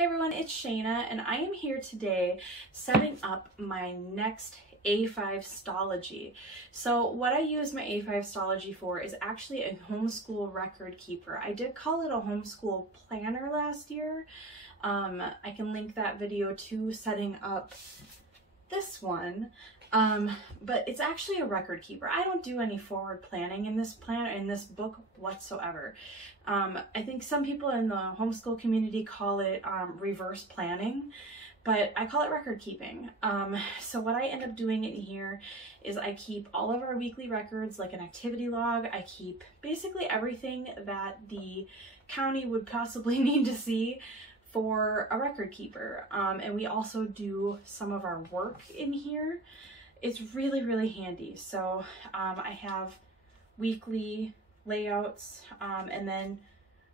Hey everyone, it's Shayna, and I am here today setting up my next A5 Stology. So what I use my A5 Stology for is actually a homeschool record keeper. I did call it a homeschool planner last year. I can link that video to setting up this one. But it's actually a record keeper. I don't do any forward planning in this book whatsoever. I think some people in the homeschool community call it reverse planning, but I call it record keeping. So what I end up doing in here is I keep all of our weekly records, like an activity log. I keep basically everything that the county would possibly need to see for a record keeper. And we also do some of our work in here. It's really, really handy. So I have weekly layouts, and then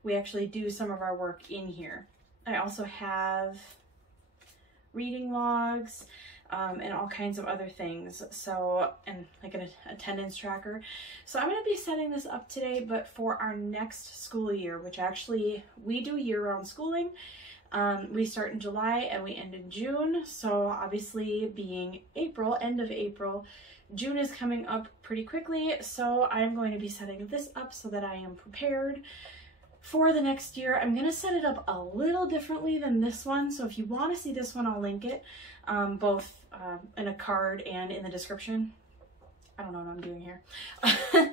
we actually do some of our work in here. I also have reading logs and all kinds of other things. So, and like an attendance tracker. So I'm going to be setting this up today, but for our next school year, which actually we do year-round schooling. We start in July and we end in June. So obviously being April, end of April, June is coming up pretty quickly. So I'm going to be setting this up so that I am prepared for the next year. I'm going to set it up a little differently than this one. So if you want to see this one, I'll link it both in a card and in the description. I don't know what I'm doing here. But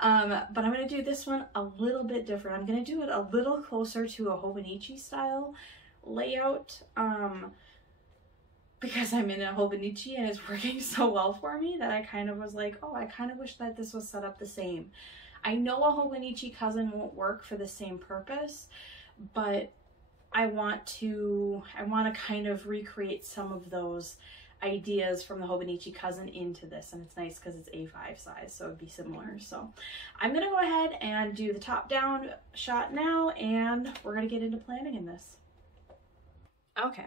I'm going to do this one a little bit different. I'm going to do it a little closer to a Hobonichi style layout because I'm in a Hobonichi and it's working so well for me that I kind of was like, oh, I kind of wish that this was set up the same. I know a Hobonichi cousin won't work for the same purpose, but I want to kind of recreate some of those ideas from the Hobonichi cousin into this, and it's nice because it's A5 size, so it'd be similar. So I'm gonna go ahead and do the top down shot now, and we're gonna get into planning in this. Okay,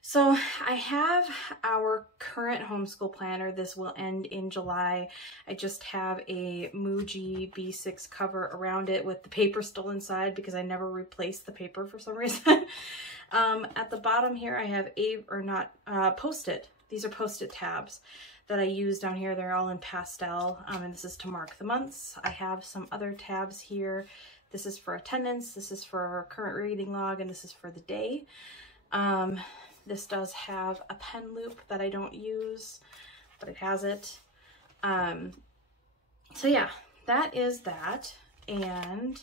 so I have our current homeschool planner. This will end in July. I just have a Muji B6 cover around it with the paper still inside because I never replaced the paper for some reason. At the bottom here, I have Post-it. These are Post-it tabs that I use down here. They're all in pastel, and this is to mark the months. I have some other tabs here. This is for attendance, this is for current reading log, and this is for the day. This does have a pen loop that I don't use, but it has it. So yeah, that is that. And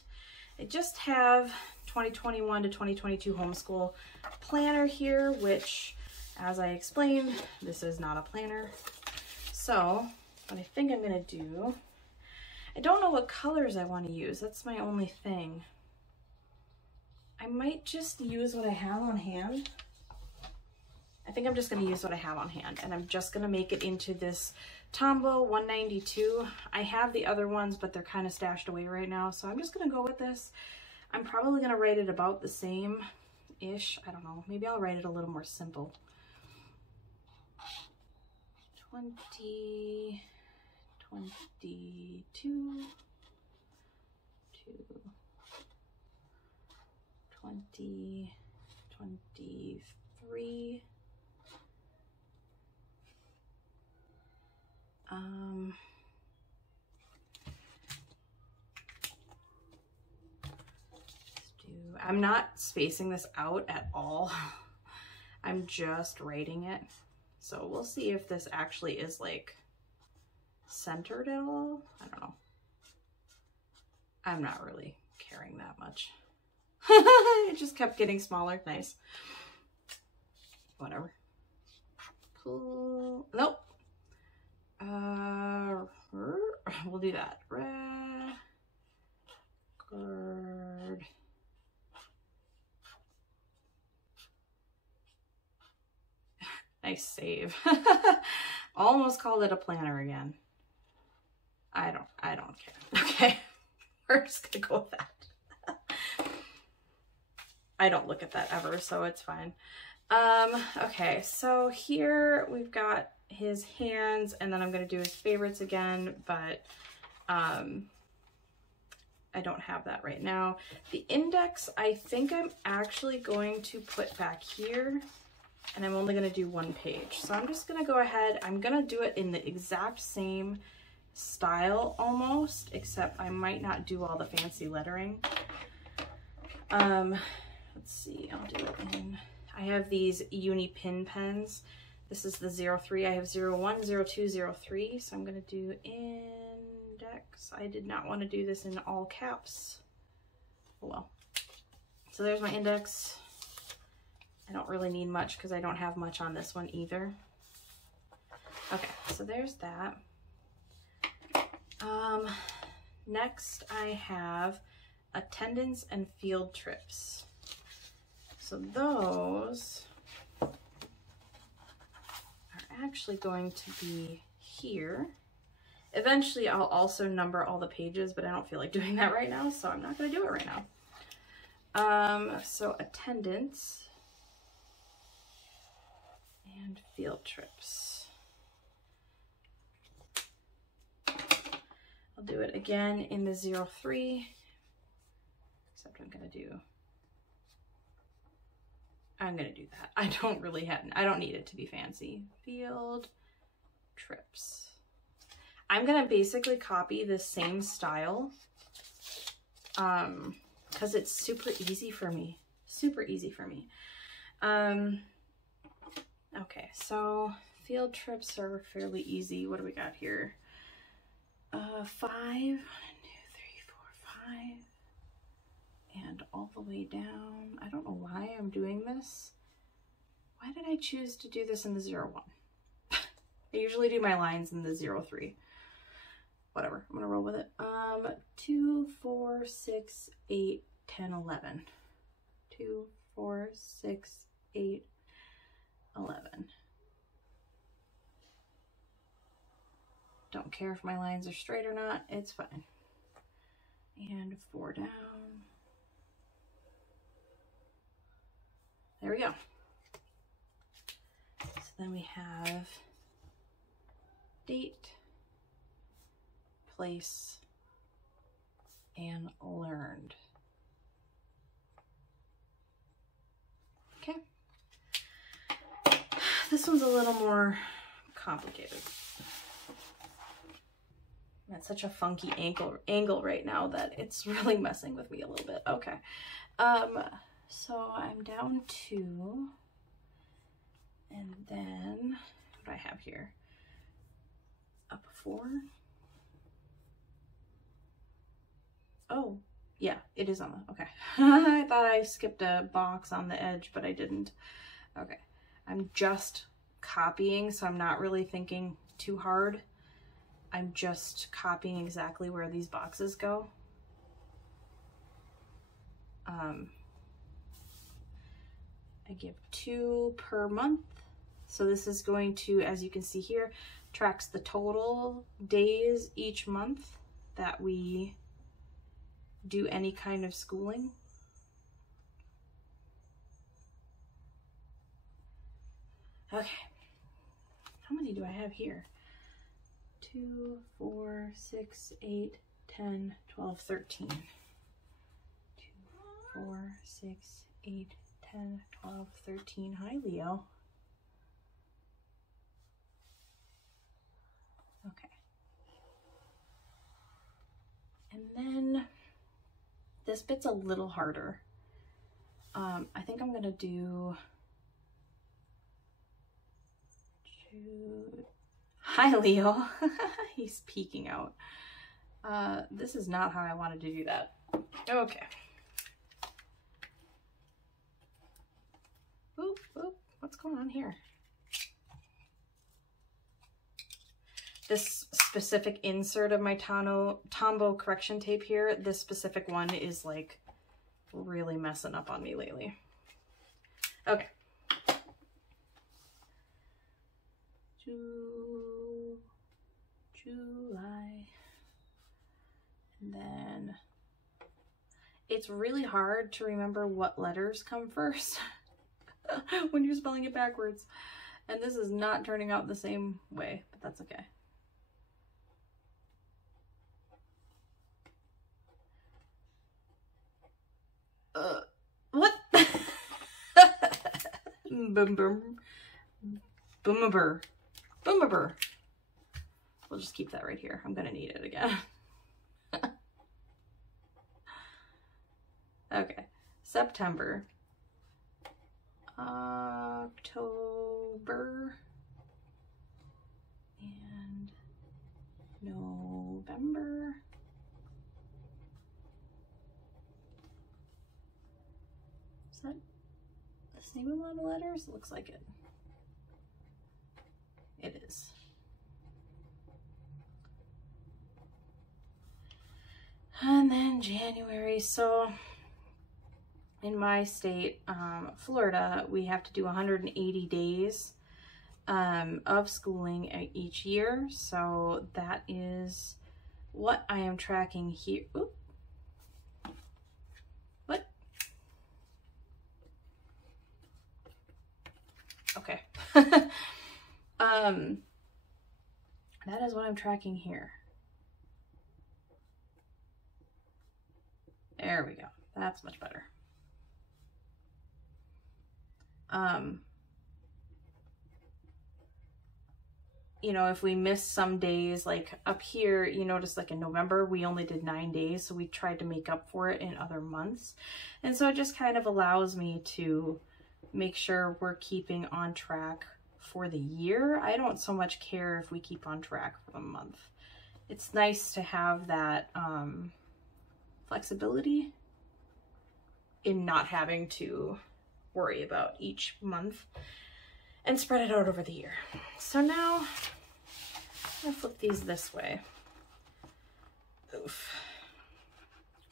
I just have 2021 to 2022 homeschool planner here, which, as I explained, this is not a planner. So what I think I'm gonna do, I don't know what colors I want to use. That's my only thing. I might just use what I have on hand. I think I'm just gonna use what I have on hand, and I'm just gonna make it into this Tombow 192. I have the other ones, but they're kind of stashed away right now, so I'm just gonna go with this. I'm probably gonna write it about the same-ish. I don't know, maybe I'll write it a little more simple. 20, 22, 20, 23. I'm not spacing this out at all. I'm just writing it. So we'll see if this actually is like centered at all. I don't know. I'm not really caring that much. It just kept getting smaller. Nice. Whatever. Cool. Nope. We'll do that. Record. Nice save. Almost called it a planner again. I don't care. Okay. We're just gonna go with that. I don't look at that ever, so it's fine. Okay, so here we've got his hands, and then I'm gonna do his favorites again, but I I don't have that right now. The index, I think I'm actually going to put back here, and I'm only gonna do one page. So I'm just gonna go ahead, I'm gonna do it in the exact same style almost, except I might not do all the fancy lettering. Let's see, I'll do it in, I have these uni pin pens. This is the 03. I have 01, 02, 03. So I'm gonna do index. I did not want to do this in all caps. Oh well. So there's my index. I don't really need much because I don't have much on this one either. Okay, so there's that. Next I have attendance and field trips. So those are actually going to be here. Eventually I'll also number all the pages, but I don't feel like doing that right now, so I'm not going to do it right now. So attendance and field trips. I'll do it again in the 03, except I'm going to do that. I don't need it to be fancy. Field trips. I'm gonna basically copy the same style because it's super easy for me. Super easy for me. Okay, so field trips are fairly easy. What do we got here? 5, 1, 2, 3, 4, 5. And all the way down. I don't know why I'm doing this. Why did I choose to do this in the 01? I usually do my lines in the 03. Whatever, I'm gonna roll with it. 2, 4, 6, 8, 10, 11. 2, 4, 6, 8, 11. Don't care if my lines are straight or not, it's fine. And 4 down. There we go. So then we have date, place, and learned. Okay. This one's a little more complicated. I'm at such a funky angle right now that it's really messing with me a little bit. Okay. So I'm down 2, and then what do I have here? Up 4. Oh, yeah, it is on the, okay. I thought I skipped a box on the edge, but I didn't. Okay, I'm just copying, so I'm not really thinking too hard. I'm just copying exactly where these boxes go. I give 2 per month. So this is going to, as you can see here, tracks the total days each month that we do any kind of schooling. Okay, how many do I have here? 2, 4, 6, 8, 10, 12, 13. 2, 4, 6, 8, 10, 12, 13. Hi, Leo. Okay. And then this bit's a little harder. I think I'm gonna do 2. Hi, Leo. He's peeking out. This is not how I wanted to do that. Okay. Oop, oop, what's going on here? This specific insert of my Tombow correction tape here, this specific one is like really messing up on me lately. Okay. July. And then it's really hard to remember what letters come first when you're spelling it backwards. And this is not turning out the same way, but that's okay. Boomaber. We'll just keep that right here. I'm gonna need it again. Okay, September, October, and November. Is that the same amount of letters? It looks like it. It is. And then January. So in my state, Florida, we have to do 180 days of schooling each year. So that is what I am tracking here. Oop. What? Okay. That is what I'm tracking here. There we go. That's much better. You know, if we miss some days, like up here, you notice like in November, we only did 9 days. So we tried to make up for it in other months. And so it just kind of allows me to make sure we're keeping on track for the year. I don't so much care if we keep on track for the month. It's nice to have that flexibility in not having to worry about each month and spread it out over the year. So now I'm gonna flip these this way. Oof.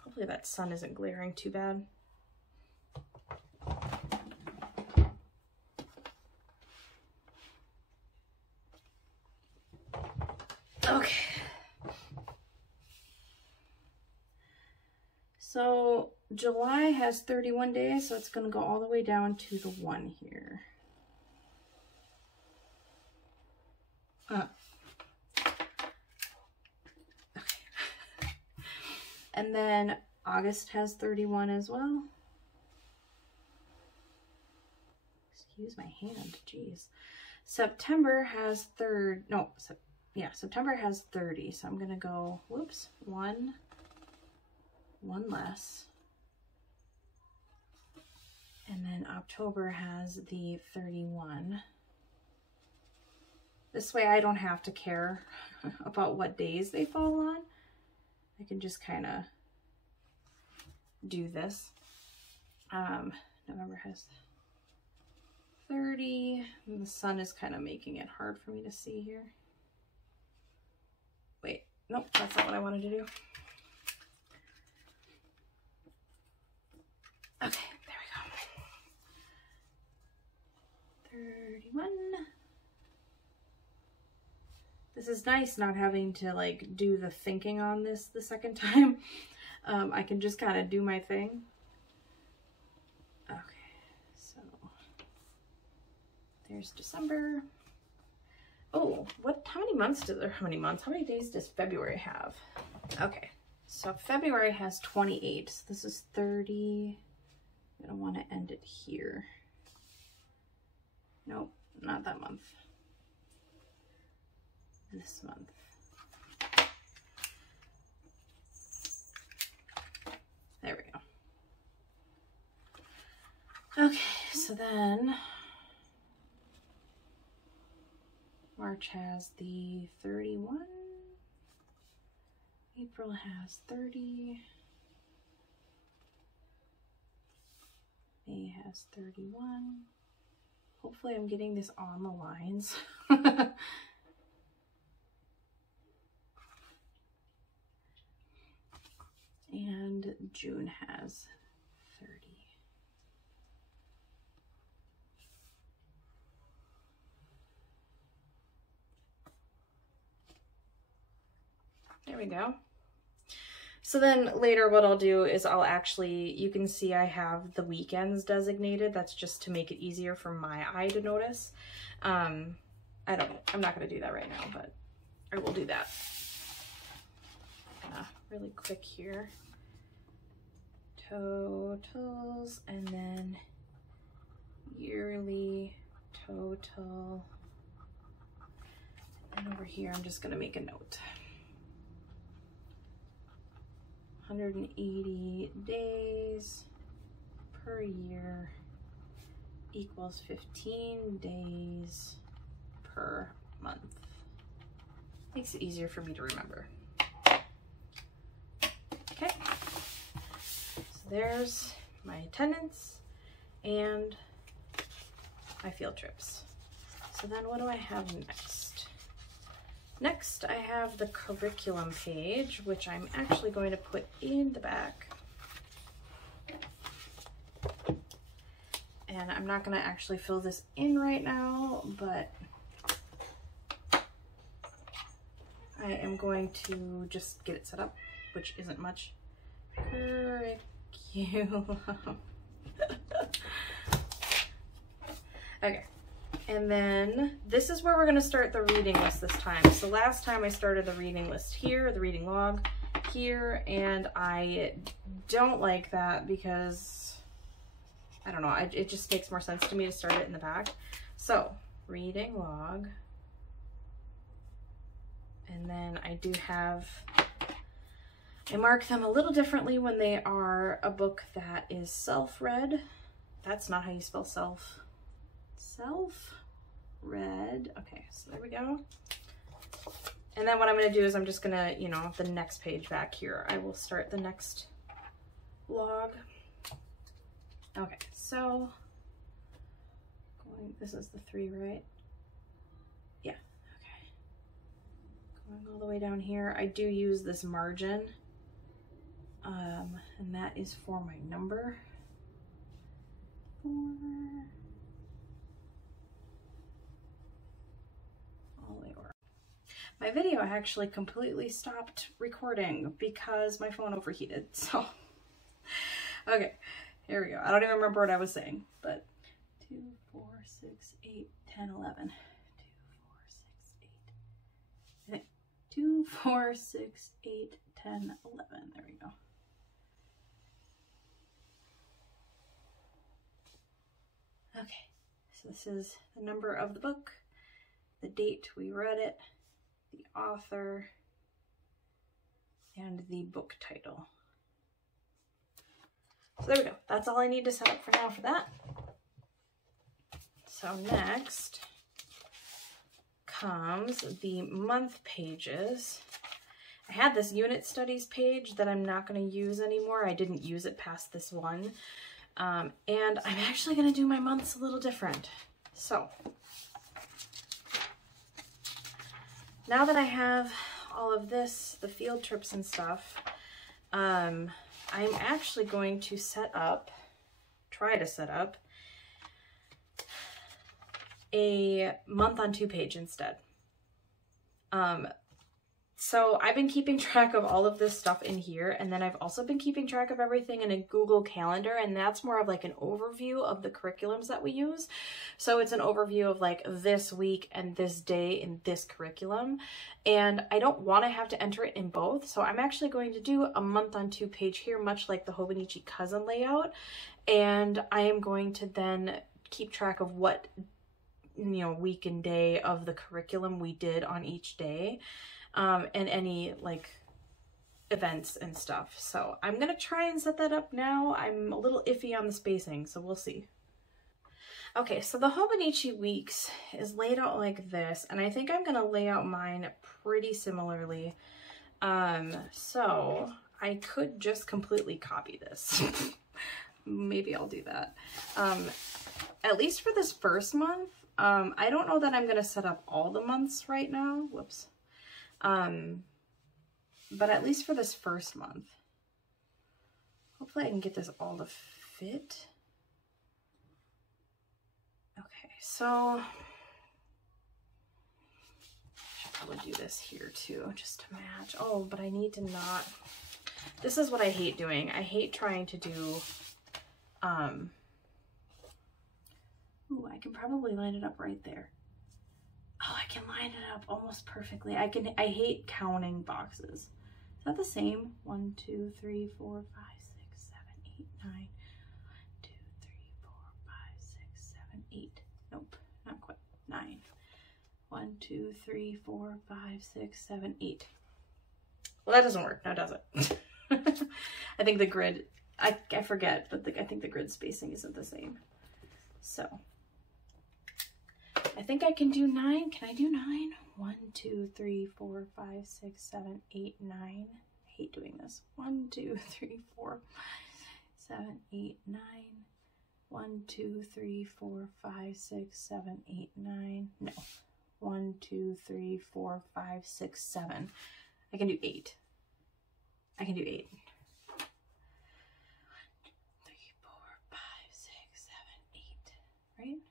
Hopefully that sun isn't glaring too bad. Okay. So July has 31 days, so it's going to go all the way down to the 1 here. Okay. And then August has 31 as well. Excuse my hand, jeez. September has September has 30, so I'm gonna go, whoops, one less. And then October has the 31. This way I don't have to care about what days they fall on. I can just kind of do this. November has 30, and the sun is kind of making it hard for me to see here. Wait, nope, that's not what I wanted to do. Okay, there we go. 31. This is nice not having to like do the thinking on this the second time. I can just kind of do my thing. Okay, so there's December. Oh, how many days does February have? Okay, so February has 28. So this is 30. I don't want to end it here. Nope, not that month. This month. There we go. Okay, so then March has the 31. April has 30. May has 31. Hopefully I'm getting this on the lines. And June has 30. There we go. So then later what I'll do is you can see I have the weekends designated. That's just to make it easier for my eye to notice. I don't know. I'm not going to do that right now, but I will do that. Really quick here. Totals and then yearly total. And over here, I'm just gonna make a note. 180 days per year equals 15 days per month. Makes it easier for me to remember. Okay, so there's my attendance and my field trips. So then what do I have next? Next, I have the curriculum page, which I'm actually going to put in the back. And I'm not gonna actually fill this in right now, but I am going to just get it set up, which isn't much. Curriculum. Okay. And then this is where we're gonna start the reading list this time. So last time I started the reading list here, the reading log here, and I don't like that because, I don't know, it just makes more sense to me to start it in the back. So reading log, and then I do have, I mark them a little differently when they are a book that is self-read. That's not how you spell self. Self-read. Okay, so there we go. And then what I'm gonna do is I'm just gonna, you know, the next page back here, I will start the next log. Okay, so this is the 3, right? Yeah, okay. Going all the way down here, I do use this margin, and that is for my number. 4. All the way over. My video actually completely stopped recording because my phone overheated, so. Okay, here we go. I don't even remember what I was saying, but 2, 4, 6, 8, 10, 11. 2, 4, 6, 8, 10, 11. There we go. Okay, so this is the number of the book, the date we read it, the author, and the book title. So there we go. That's all I need to set up for now for that. So next comes the month pages. I had this unit studies page that I'm not going to use anymore. I didn't use it past this one. And I'm actually going to do my months a little different. So now that I have all of this, the field trips and stuff, I'm actually going to try to set up a month on 2 page instead. So I've been keeping track of all of this stuff in here, and then I've also been keeping track of everything in a Google Calendar, and that's more of like an overview of the curriculums that we use. So it's an overview of like this week and this day in this curriculum, and I don't want to have to enter it in both, so I'm actually going to do a month on 2 page here, much like the Hobonichi cousin layout, and I am going to then keep track of what, you know, week and day of the curriculum we did on each day. And any like events and stuff. So I'm gonna try and set that up now. I'm a little iffy on the spacing, so we'll see. Okay, so the Hobonichi weeks is laid out like this, and I think I'm gonna lay out mine pretty similarly. So I could just completely copy this. Maybe I'll do that. At least for this first month, I don't know that I'm gonna set up all the months right now. Whoops. But at least for this first month, hopefully I can get this all to fit. Okay, so I should probably do this here too, just to match. Oh, but I need to not, this is what I hate doing. I hate trying to do, ooh, I can probably line it up right there. Oh, I can line it up almost perfectly. I hate counting boxes. Is that the same? 1, 2, 3, 4, 5, 6, 7, 8, 9. 2, 3, 4, 5, 6, 9. 1, 2, 3, 4, 5, 6, 7, 8. Well, that doesn't work now, does it? I think the grid, I forget, but I think the grid spacing isn't the same. So I think I can do 9. Can I do 9? 1, 2, 3, 4, 5, 6, 7, 8, 9. I hate doing this. 1, 2, 3, 4, 5, 7, 8, 9. 1, 2, 3, 4, 5, 6, 7, 8, 9. No. 1, 2, 3, 4, 5, 6, 7. I can do 8. I can do 8. 1, 2, 3, 4, 5, 6, 7, 8. Right?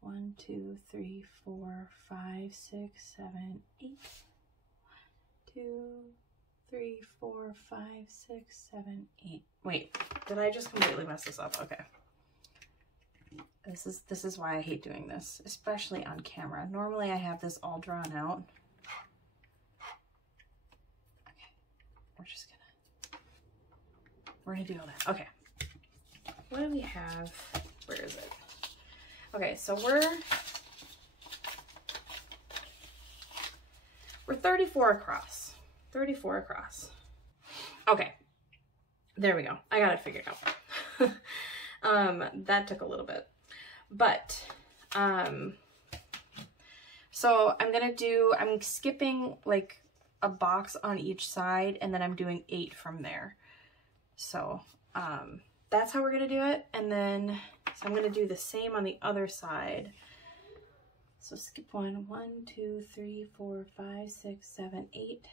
1, 2, 3, 4, 5, 6, 7, 8. 1, 2, 3, 4, 5, 6, 7, 8. Wait, did I just completely mess this up? Okay. This is why I hate doing this, especially on camera. Normally I have this all drawn out. Okay, we're gonna do all that. Okay. What do we have? Where is it? Okay, so we're 34 across. 34 across. Okay. There we go. I got it figured out. That took a little bit. But, so I'm skipping like a box on each side, and then I'm doing 8 from there. So, that's how we're going to do it. And then, so I'm going to do the same on the other side. So skip 1, 1, 2, 3, 4, 5, 6, 7, 8.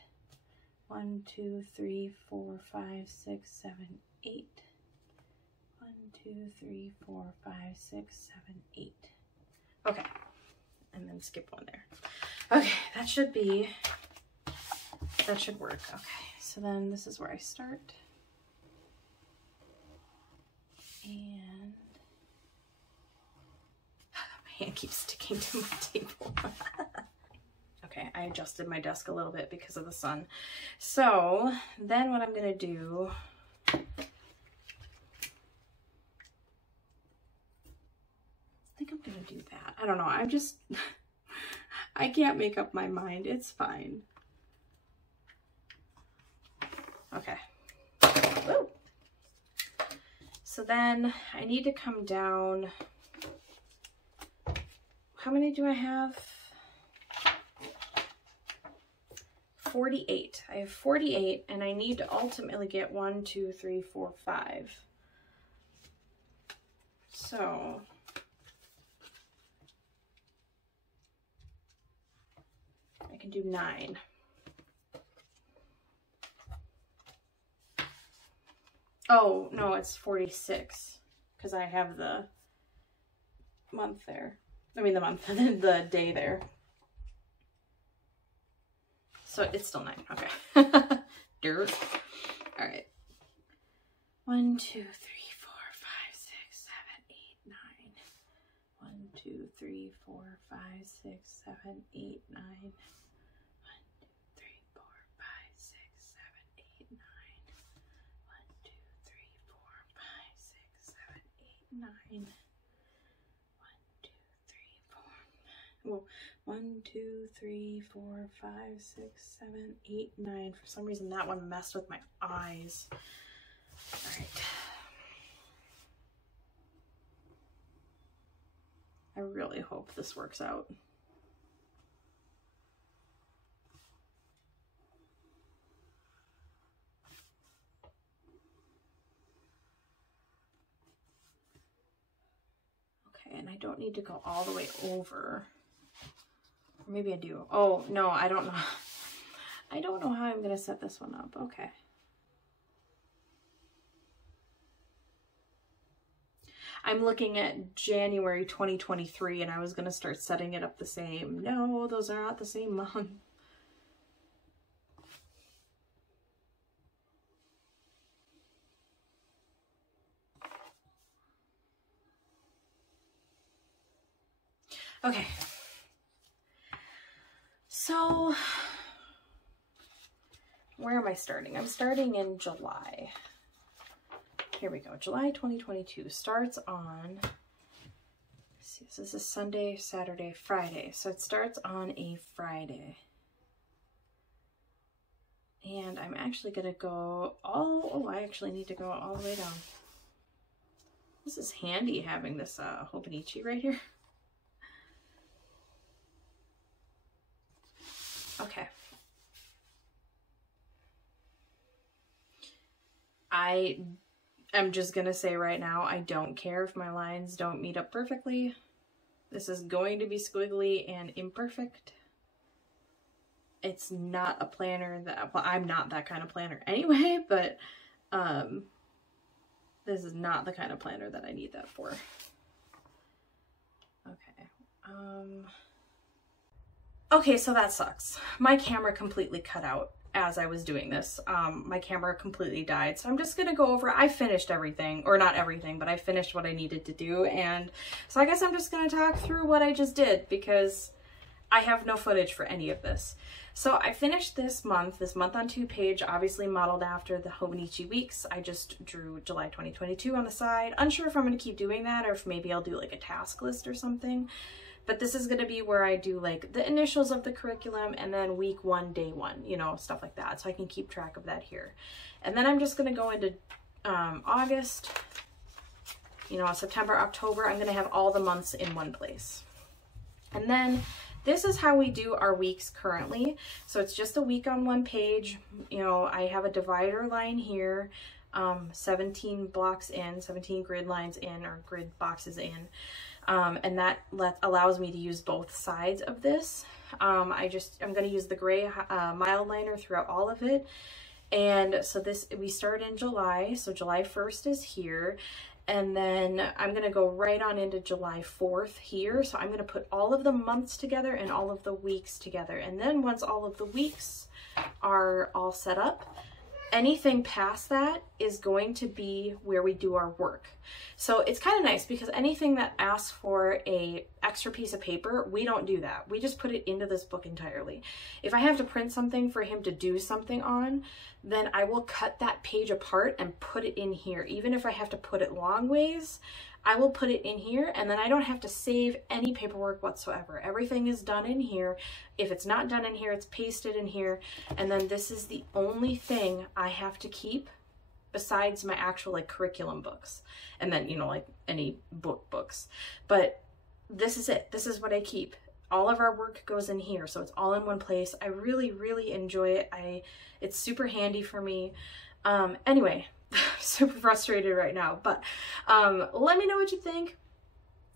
1, 2, 3, 4, 5, 6, 7, 8. 1, 2, 3, 4, 5, 6, 7, 8. Okay, and then skip 1 there. Okay, that should work. Okay, so then this is where I start. And my hand keeps sticking to my table. Okay, I adjusted my desk a little bit because of the sun. So then what I'm gonna do, I think I'm gonna do that. I don't know, I can't make up my mind. It's fine. Okay. Woo. So then I need to come down. How many do I have? 48. I have 48, and I need to ultimately get 1, 2, 3, 4, 5. So I can do 9. Oh, no, it's 46 because I have the month there. I mean the month, the day there. So it's still 9. Okay. Dirt. All right. 1, 2, 3, 4, 5, 6, 7, 8, 9. 1, 2, 3, 4, 5, 6, 7, 8, 9. 1, 2, 3, 4, 5, 6, 7, 8, 9. 1, 2, 3, 4, 5, 6, 7, 8, 9. 1, 2, 3, 4. Well, 1, 2, 3, 4, 5, 6, 7, 8, 9. For some reason that one messed with my eyes. All right. I really hope this works out. Okay, and I don't need to go all the way over. Or maybe I do. Oh, no, I don't know. I don't know how I'm going to set this one up. Okay. I'm looking at January 2023, and I was going to start setting it up the same. No, those are not the same month. Okay. So, where am I starting? I'm starting in July. Here we go. July 2022 starts on see, so this is Sunday, Saturday, Friday. So it starts on a Friday. And I'm actually gonna go I actually need to go all the way down. This is handy having this Hobonichi right here. Okay. I'm just gonna say right now, I don't care if my lines don't meet up perfectly. This is going to be squiggly and imperfect. It's not a planner that, well, I'm not that kind of planner anyway, but this is not the kind of planner that I need that for. Okay. Okay, so that sucks. My camera completely cut out as I was doing this. My camera completely died. So I'm just gonna go over, I finished everything, or not everything, but I finished what I needed to do. And so I guess I'm just gonna talk through what I just did because I have no footage for any of this. So I finished this month on 2 page, obviously modeled after the Hobonichi weeks. I just drew July 2022 on the side. Unsure if I'm gonna keep doing that or if maybe I'll do like a task list or something. But this is gonna be where I do like the initials of the curriculum and then week 1, day 1, you know, stuff like that. So I can keep track of that here. And then I'm just gonna go into August, you know, September, October. I'm gonna have all the months in one place. And then this is how we do our weeks currently. So it's just a week on 1 page. You know, I have a divider line here, 17 blocks in, 17 grid lines in, or grid boxes in. And that allows me to use both sides of this. I'm going to use the gray mild liner throughout all of it. And so we start in July. So July 1st is here. And then I'm going to go right on into July 4th here. So I'm going to put all of the months together and all of the weeks together. And then once all of the weeks are all set up, anything past that is going to be where we do our work. So it's kind of nice because anything that asks for a extra piece of paper, we don't do that. We just put it into this book entirely. If I have to print something for him to do something on, then I will cut that page apart and put it in here. Even if I have to put it long ways, I will put it in here and then I don't have to save any paperwork whatsoever. Everything is done in here. If it's not done in here, it's pasted in here. And then this is the only thing I have to keep besides my actual like curriculum books. And then, you know, like any books. But this is it. This is what I keep. All of our work goes in here. So it's all in one place. I really, really enjoy it. It's super handy for me. Anyway, super frustrated right now, but let me know what you think.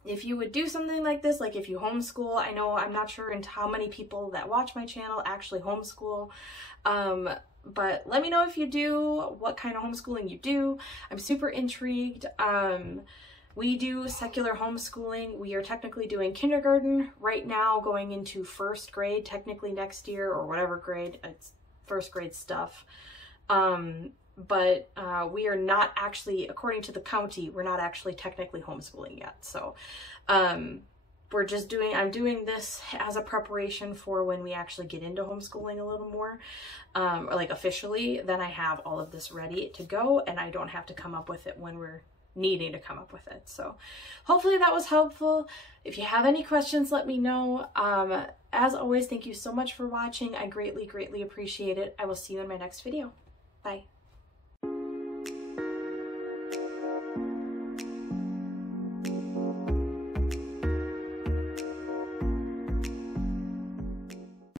If you would do something like this, like if you homeschool. I know I'm not sure into how many people that watch my channel actually homeschool, but let me know if you do, what kind of homeschooling you do. I'm super intrigued. We do secular homeschooling. We are technically doing kindergarten right now, going into 1st grade, technically next year, or whatever grade, it's 1st grade stuff. But we are not actually, according to the county, we're not actually technically homeschooling yet. So we're just I'm doing this as a preparation for when we actually get into homeschooling a little more, or like officially, then I have all of this ready to go and I don't have to come up with it when we're needing to come up with it. So hopefully that was helpful. If you have any questions, let me know. As always, thank you so much for watching. I greatly, greatly appreciate it. I will see you in my next video. Bye.